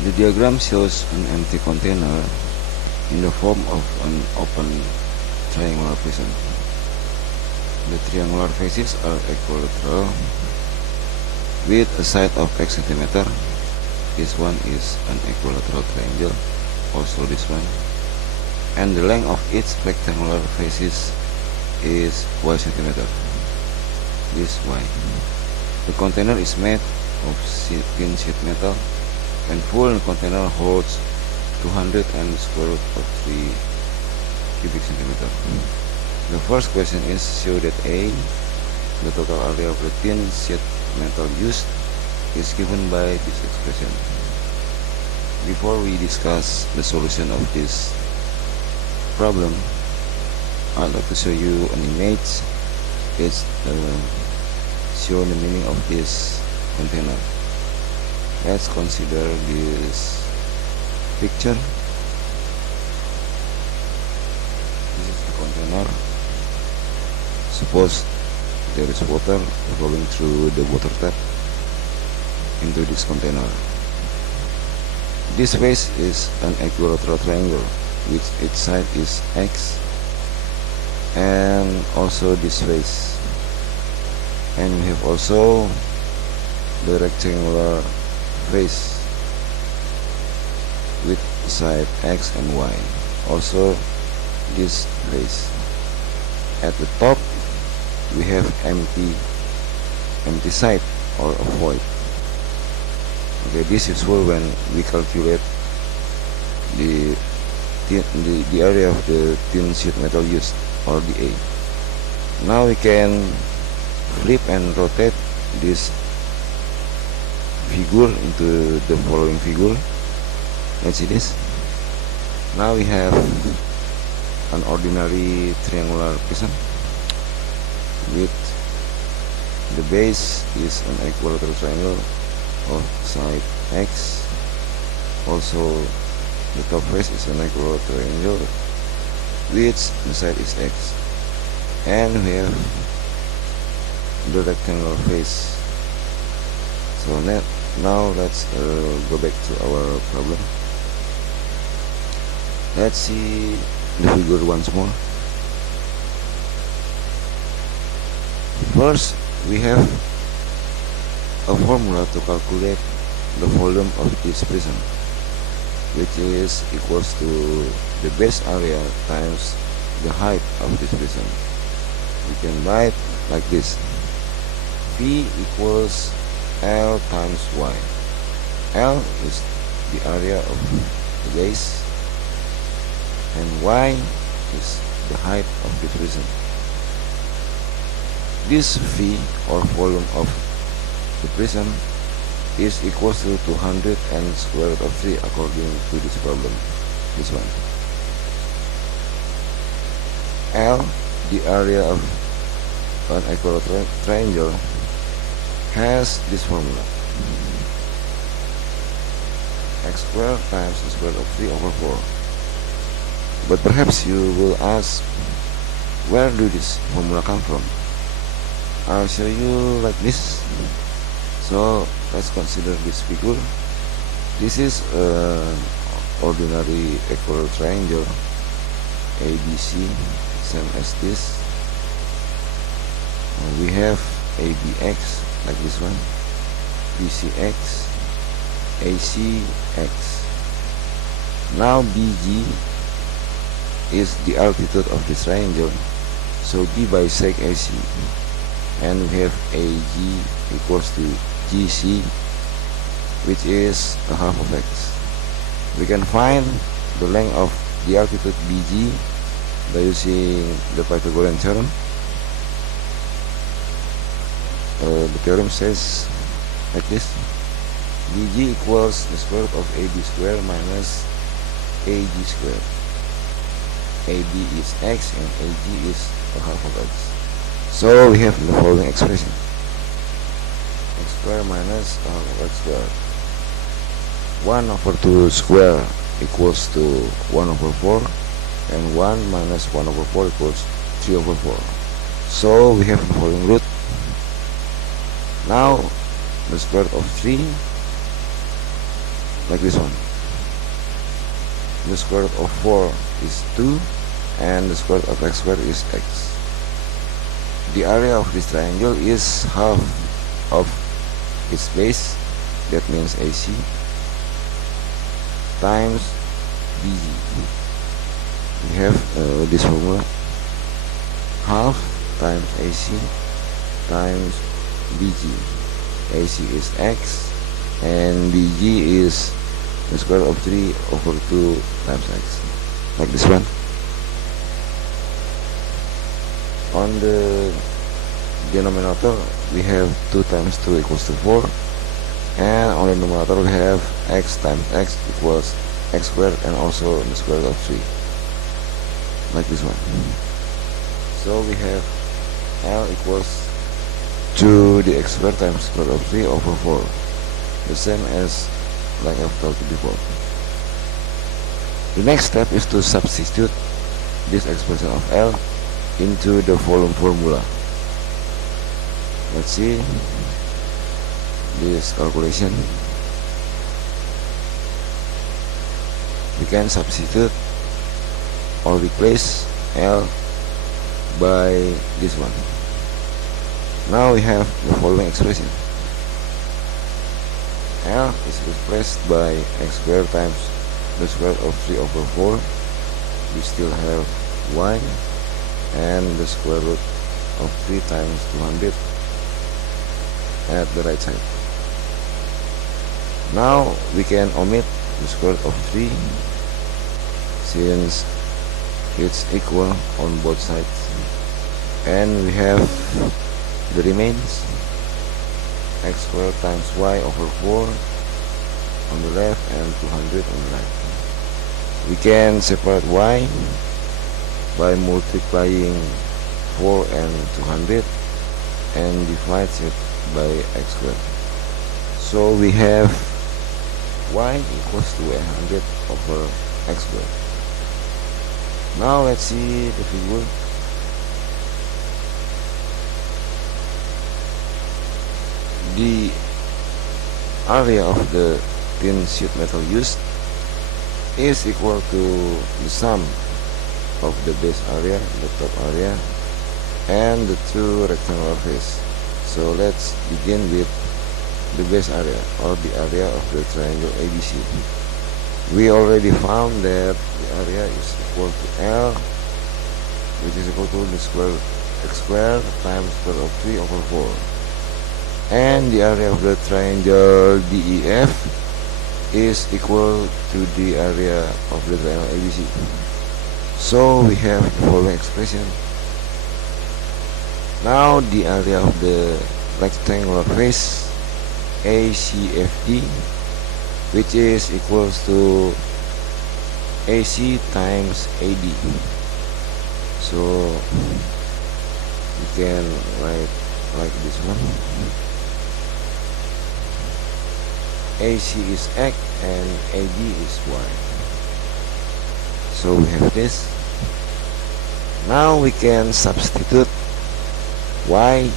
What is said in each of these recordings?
The diagram shows an empty container in the form of an open triangular prism. The triangular faces are equilateral with a side of x centimeter. This one is an equilateral triangle, also this one. And the length of each rectangular faces is y centimeter. This y. The container is made of thin sheet metal, and full container holds 200 and square root of 3 cubic centimeter. The first question is, show that A, the total area of the thin sheet metal used, is given by this expression. Before we discuss the solution of this problem, I'd like to show you an image. It's show the meaning of this container. Let's consider this picture. This is the container. Suppose there is water flowing through the water tap into this container. This face is an equilateral triangle, which its side is x, and also this face. And we have also the rectangular face with side x and y. Also this face. At the top we have empty side or a void. Okay, this is useful when we calculate the area of the thin sheet metal used, or the A. Now we can flip and rotate this figure into the following figure. Let's see this. Now we have an ordinary triangular prism with the base is an equilateral triangle of side x. Also the top face is an equilateral triangle which the side is x, and we have the rectangular face. So now let's go back to our problem. Let's see the figure once more. First, we have a formula to calculate the volume of this prism, which is equals to the base area times the height of this prism. We can write like this: V equals L times Y. L is the area of the base, and Y is the height of the prism. This V, or volume of the prism, is equals to 200 and square root of 3 according to this problem, this one. L, the area of an equilateral triangle, has this formula: x squared times the square root of 3 over 4. But perhaps you will ask, where do this formula come from? I'll show you like this. So let's consider this figure. This is an ordinary equilateral triangle ABC, same as this. We have ABX like this one, BCX, ACX. Now BG is the altitude of this triangle, so B bisect AC, and we have AG equals to GC, which is a half of x. We can find the length of the altitude BG by using the Pythagorean theorem. The theorem says like this: BG equals the square root of AB squared minus AG squared. AB is x and AG is a half of x. So we have the following expression: x squared minus a half of x squared. 1 over 2 square equals to 1 over 4, and 1 minus 1 over 4 equals 3 over 4. So we have the following root. Now the square root of 3 like this one. The square root of 4 is 2, and the square root of x squared is x. The area of this triangle is half of its base, that means AC, times BG. We have this formula: half times AC times BG. AC is x, and BG is the square root of 3 over 2 times x, like this one. On the denominator we have 2 times 2 equals to 4, and on the numerator we have x times x equals x squared, and also the square root of 3, like this one. So we have L equals to the x squared times square root of 3 over 4, the same as like I've told you before. The next step is to substitute this expression of L into the volume formula. Let's see this calculation. We can substitute or replace L by this one. Now we have the following expression: L is replaced by x squared times the square root of 3 over 4. We still have y, and the square root of 3 times 200 at the right side. Now we can omit the square root of 3 since it's equal on both sides, and we have the remains x squared times y over 4 on the left and 200 on the right. We can separate y by multiplying 4 and 200 and divide it by x squared. So we have y equals to 100 over x squared. Now let's see the figure. The area of the thin sheet metal used is equal to the sum of the base area, the top area, and the two rectangular faces. So let's begin with the base area, or the area of the triangle ABC. We already found that the area is equal to L, which is equal to the square x squared times square root of 3 over 4. And the area of the triangle DEF is equal to the area of the triangle ABC. So we have the following expression. Now the area of the rectangular face ACFD, which is equals to AC times AD. So we can write like this one. AC is X and AD is Y. So we have this. Now we can substitute Y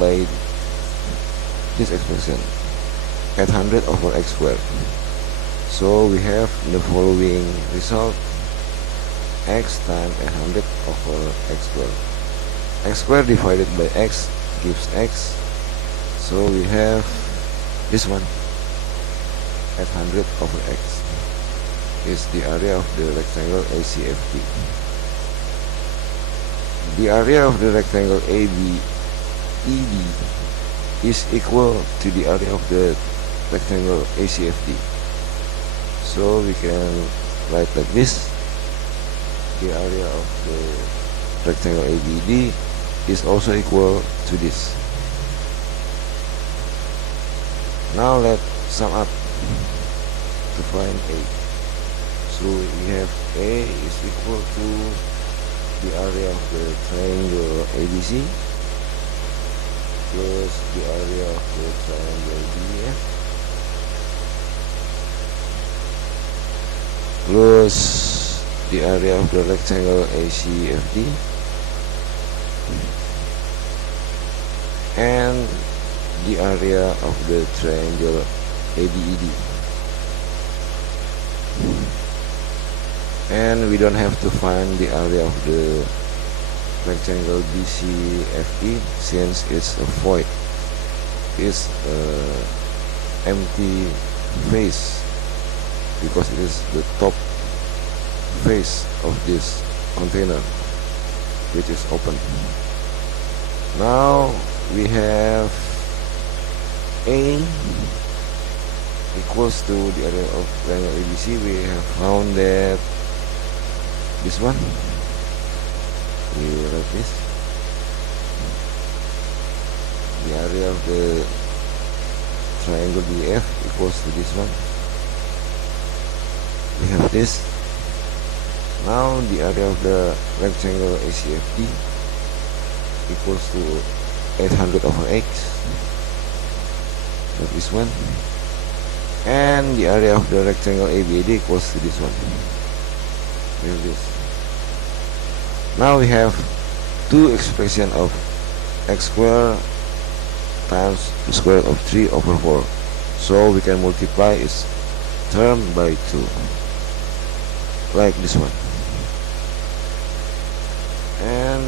by this expression, 800 over x squared. So we have the following result: x times 800 over x squared. X squared divided by x gives x. So we have this one, 800 over x is the area of the rectangle ACFD. The area of the rectangle ABED is equal to the area of the rectangle ACFD. So we can write like this: the area of the rectangle ABD is also equal to this. Now let's sum up to find A. So we have A is equal to the area of the triangle ABC plus the area of the triangle DEF plus the area of the rectangle ACFD and the area of the triangle ABED. and we don't have to find the area of the rectangle BCFE since it's a void. It's empty face because it is the top face of this container, which is open. Now we have A equals to the area of triangle ABC. We have found that this one, we write this, the area of the triangle BF equals to this one. We have this. Now the area of the rectangle ACFD equals to 800 over x, that is one, and the area of the rectangle ABAD equals to this one. We have this. Now we have two expression of x squared times the square of 3 over 4, so we can multiply its term by 2, like this one. And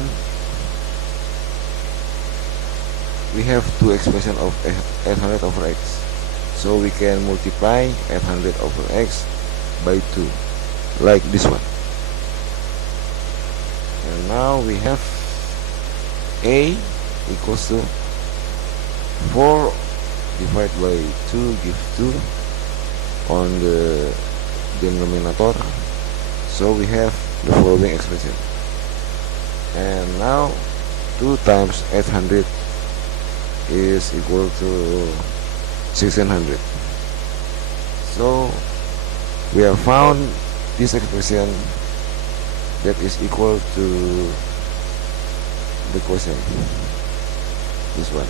we have two expression of 800 over x, so we can multiply 800 over x by 2, like this one. And now we have A equals to 4 divided by 2 give 2 on the denominator, so we have the following expression. And now 2 times 800 is equal to 1600. So we have found this expression that is equal to the question, this one.